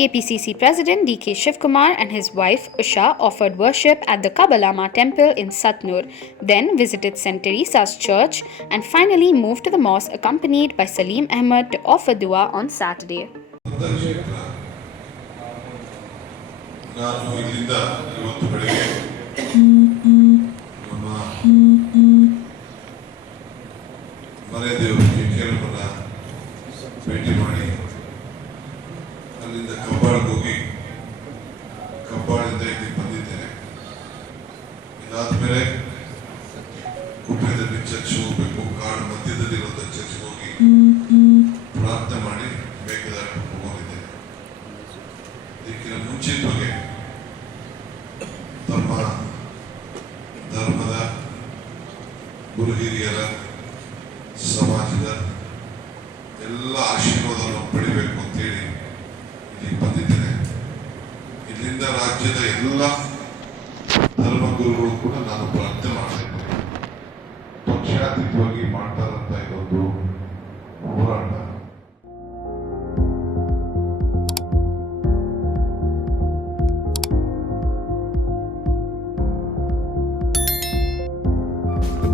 KPCC President DK Shivakumar and his wife Usha offered worship at the Kabalama temple in Satnur, then visited St. Teresa's church and finally moved to the mosque accompanied by Salim Ahmed to offer dua on Saturday. ನಾನು ಇಲ್ಲಿಂದ ಇವತ್ತು ಬೆಳಗ್ಗೆ ನಮ್ಮ ಮನೆ ದೇವರಿಗೆ ಕೇರಳವನ್ನ ಭೇಟಿ ಮಾಡಿ ಅಲ್ಲಿಂದ ಕಬ್ಬಾಳಿಗೆ ಹೋಗಿ ಕಬ್ಬಾಳಿಂದ ಇಲ್ಲಿ ಬಂದಿದ್ದೇನೆ. ಇದಾದ್ಮೇಲೆ ಕುಪ್ಪದಲ್ಲಿ ಚರ್ಚ್ ಹೋಗ್ಬೇಕು, ಕಾಡು ಮಧ್ಯದಲ್ಲಿರುವಂತ ಚರ್ಚ್ ಹೋಗಿ ಪ್ರಾರ್ಥನೆ ಮಾಡಿ ಬೇಕಾದ ಹೋಗಿದ್ದೇನೆ. ಇದಕ್ಕಿಂತ ಮುಂಚಿತವಾಗಿ ತಮ್ಮ ಧರ್ಮದ ಗುರು ಹಿರಿಯರ ಸಮಾಜದ ಎಲ್ಲ ಆಶೀರ್ವಾದವನ್ನು ಪಡಿಬೇಕು ಅಂತೇಳಿ ಇಲ್ಲಿ ಬಂದಿದ್ದೇನೆ. ಇಲ್ಲಿಂದ ರಾಜ್ಯದ ಎಲ್ಲ ಧರ್ಮಗುರುಗಳು ಕೂಡ ನಾನು ಪ್ರಾರ್ಥನೆ ಮಾಡ್ತಿದ್ದೇನೆ. ಪಕ್ಷಾತೀತವಾಗಿ ಮಾಡ್ತಾ ಇರೋದು ಹೋರಾಟ